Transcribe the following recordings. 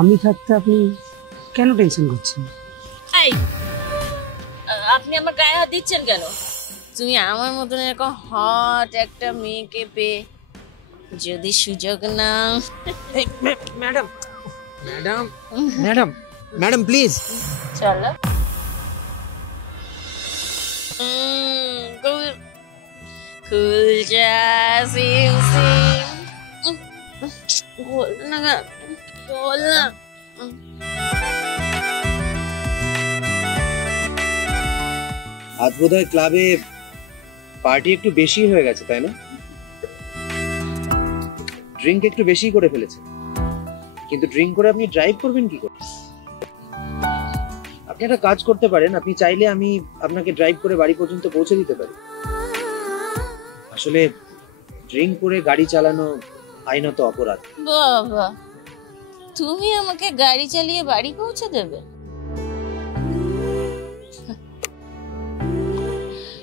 আমি থাকতে আপনি কেন টেনশন করছেন? এই আপনি আমার গায়ে হাত দিচ্ছেন কেন? তুমি আমার মতন এরকম হট একটা মেয়েকে পেয়ে যদি সুযোগ নাও। Madam madam madam madam please চলো। খুলজা সিম সিম বল না বল না। আজ বোধহয় ক্লাবে পার্টি একটু বেশি হয়ে গেছে, তাই না? ড্রিঙ্ক একটু বেশি করে ফেলেছে, কিন্তু ড্রিঙ্ক করে আপনি ড্রাইভ করবেন কি করে? আপনি একটা কাজ করতে পারেন, আপনি চাইলে আমি আপনাকে ড্রাইভ করে বাড়ি পর্যন্ত পৌঁছে দিতে পারি। আসলে ড্রিঙ্ক করে গাড়ি চালানো আইনত অপরাধ। বাবা, তুমি আমাকে গাড়ি চালিয়ে বাড়ি পৌঁছে দেবে?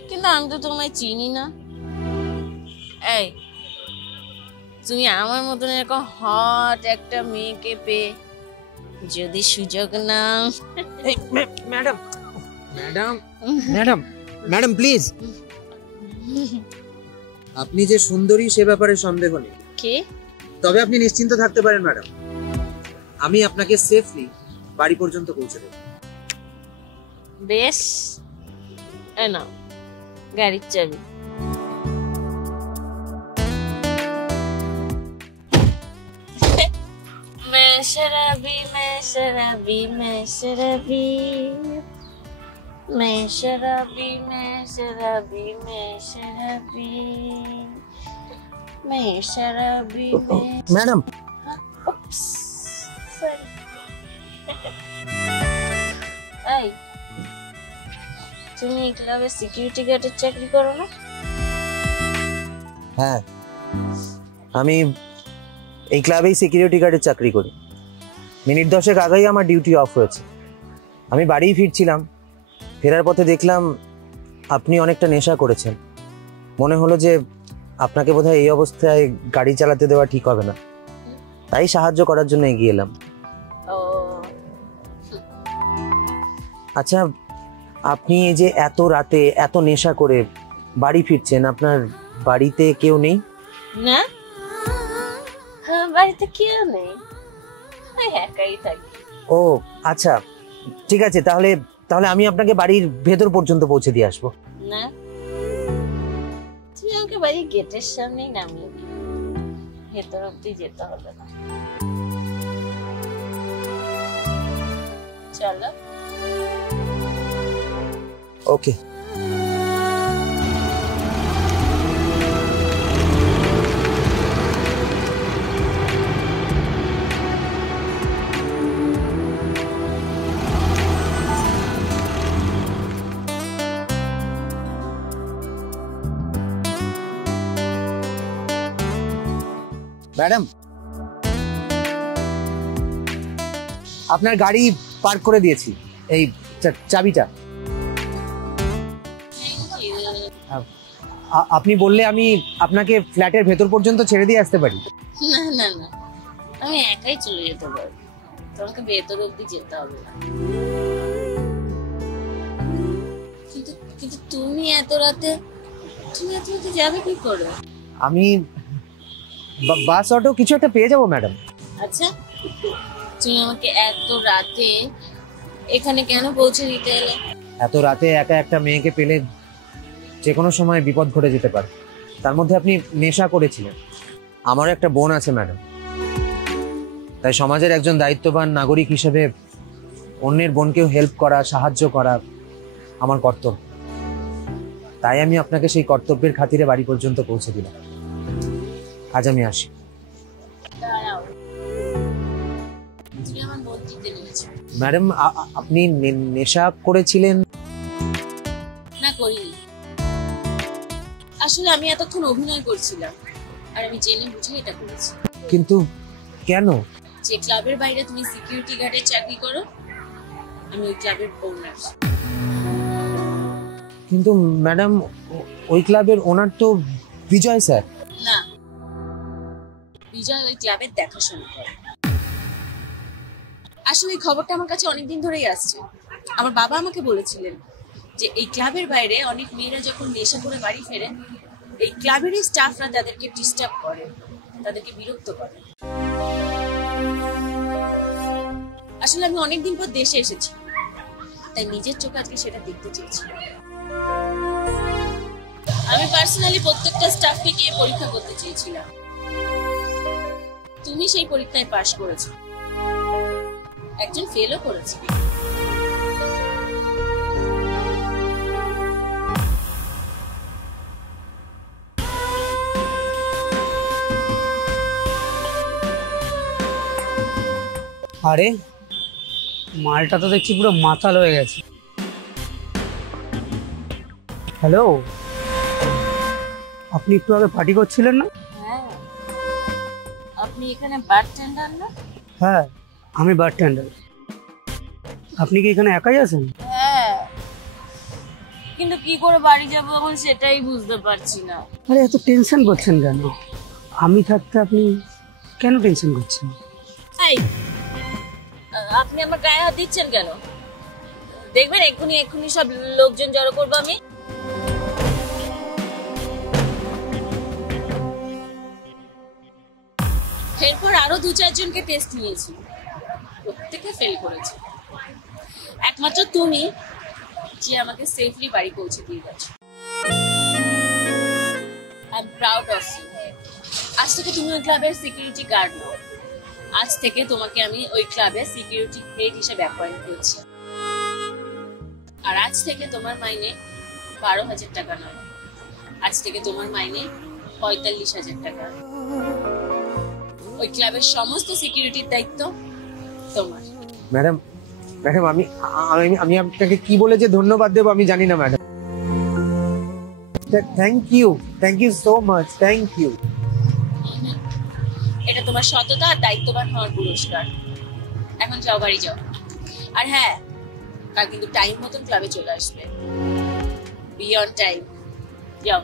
কিন্তু আমি তো তোমায় চিনি না। এই তুমি আমার মতন এরকম হট একটা মেয়েকে পেয়ে যদি সুযোগ নাও। Madam madam madam madam please. আপনি যে সুন্দরী সে ব্যাপারে সন্দেহ নেই, কি? তবে আপনি নিশ্চিন্ত থাকতে পারেন ম্যাডাম, আমি আপনাকে সেফলি বাড়ি পর্যন্ত পৌঁছে দেব। বেশ, নাও গাড়ির চাবি। मैं शराबी मैं शराबी मैं शराबी मैं शराबी मैं शराबी मैं शराबी मैं शराबी ম্যাডাম এই তুমি ক্লাবে সিকিউরিটি গার্ডের চাকরি করো না? হ্যাঁ, আমি এই ক্লাবেই সিকিউরিটি গার্ডের চাকরি করি। মিনিট 10 আগেই আমার ডিউটি অফ হয়েছে। আমি বাড়ি ফিরছিলাম, ফেরার পথে দেখলাম আপনি অনেকটা নেশা করেছেন। মনে হলো যে আপনাকে বোধহয় এই অবস্থায় গাড়ি চালাতে দেওয়া ঠিক হবে না, তাই সাহায্য করার জন্য এগিয়ে এলাম। আচ্ছা, আপনি এই যে এত রাতে এত নেশা করে বাড়ি ফিরছেন, আপনার বাড়িতে কেউ নেই? না, বাড়িতে কেউ নেই, একাই থাকি। ও আচ্ছা, ঠিক আছে, তাহলে তাহলে আমি আপনাকে বাড়ির ভেতর পর্যন্ত পৌঁছে দিয়ে আসবো। না, তুমি আমাকে বাড়ির গেটের সামনেই নামিয়ে দিও, ভেতর অব্দি যেতে হবে না। চলো। ওকে। ম্যাডাম, আপনার গাড়ি পার্ক করে দিয়েছি, এই চাবিটা। আপনি বললে আমি আপনাকে ফ্ল্যাটের ভেতর পর্যন্ত ছেড়ে দিয়ে আসতে পারি? না না না, আমি একাই চলে যেতে পারবো, তোমাকে ভেতর অব্দি যেতে হবে না। কিন্তু তুমি এত রাতে যাবে কি করে? আমি বাস অটো কিছু একটা পেয়ে যাবো ম্যাডাম। আচ্ছা, তুমি আমাকে এত রাতে এখানে কেন পৌঁছে দিতে এলে? এত রাতে একা একটা মেয়েকে পেলে যে কোনো সময় বিপদ ঘটে যেতে পারে, তার মধ্যে আপনি নেশা করেছিলেন। আমারও একটা বোন আছে ম্যাডাম, তাই সমাজের একজন দায়িত্ববান নাগরিক হিসেবে অন্যের বোনকেও হেল্প করা, সাহায্য করা আমার কর্তব্য। তাই আমি আপনাকে সেই কর্তব্যের খাতিরে বাড়ি পর্যন্ত পৌঁছে দিলাম। আজ আমি আসি। ম্যাডাম, আপনি নেশা করেছিলেন? না, করিনি। আসলে আমি এতক্ষণ অভিনয় করছিলাম, আর আমি জেনে বুঝে এটা করেছি। কিন্তু কেন? যে ক্লাবের বাইরে তুমি সিকিউরিটি গার্ডের চাকরি করো, আমি ওই ক্লাবের ওনার। কিন্তু ম্যাডাম, ওই ক্লাবের ওনার তো বিজয় স্যার। না, বিজয় ওই ক্লাবের দেখাশোনা করে। আসলে এই খবরটা আমার কাছে অনেকদিন ধরেই আসছে। আমার বাবা আমাকে বলেছিলেন যে এই ক্লাবের বাইরে অনেক মেয়েরা যখন নেশা করে বাড়ি ফেরে, এই ক্লাবেরই স্টাফরা তাদেরকে ডিস্টার্ব করে, তাদেরকে বিরক্ত করে। আসলে আমি অনেকদিন পর দেশে এসেছি, তাই নিজের চোখে আজকে সেটা দেখতে চেয়েছি। আমি পার্সোনালি প্রত্যেকটা স্টাফকে গিয়ে পরীক্ষা করতে চেয়েছিলাম। তুমি সেই পরীক্ষায় পাশ করেছো, একজন ফেলও করেছে। আরে মালটা তো দেখছি পুরো মাতাল হয়ে গেছে। হ্যালো, আপনি একটু আগে পার্টি করছিলেন না? হ্যাঁ, আপনি এখানে বারটেন্ডার না? হ্যাঁ, আমি বারটেন্ডার। আপনি কি এখানে একাই আছেন? হ্যাঁ, কিন্তু কি করে বাড়ি যাবো এখন সেটাই বুঝতে পারছি না। আরে এত টেনশন করছেন কেন? আমি থাকতে আপনি কেন টেনশন করছেন? এই, আপনি আমার গায়ে হাত দিচ্ছেন কেন? দেখবেন এক্ষুনি সব লোকজন জড়ো করবো আমি। এরপর আরো 2-4 জনকে টেস্ট নিয়েছি, প্রত্যেকে ফেল করেছে। একমাত্র তুমি যে আমাকে সেফলি বাড়ি পৌঁছে দিয়ে গেছো। I am proud of you. আজ থেকে তুমি ওই ক্লাবের সিকিউরিটি গার্ড নও, আজ থেকে তোমাকে আমি ওই ক্লাবের সিকিউরিটি হেড হিসেবে অ্যাপয়েন্ট করছি। আর আজ থেকে তোমার মাইনে 12,000 টাকা নয়, আজ থেকে তোমার মাইনে 45,000 টাকা। ওই ক্লাবের সমস্ত সিকিউরিটির দায়িত্ব তোমার। ম্যাডাম, ম্যাডাম আমি আমি আমি আপনাকে কি বলে যে ধন্যবাদ দেবো আমি জানি না madam. Thank you so much, thank you. এটা তোমার সততা আর দায়িত্ববান হওয়ার পুরস্কার। এখন যাও, বাড়ি যাও। আর হ্যাঁ, কাল কিন্তু টাইম মতন ক্লাবে চলে আসবে, বি অন টাইম। যাও।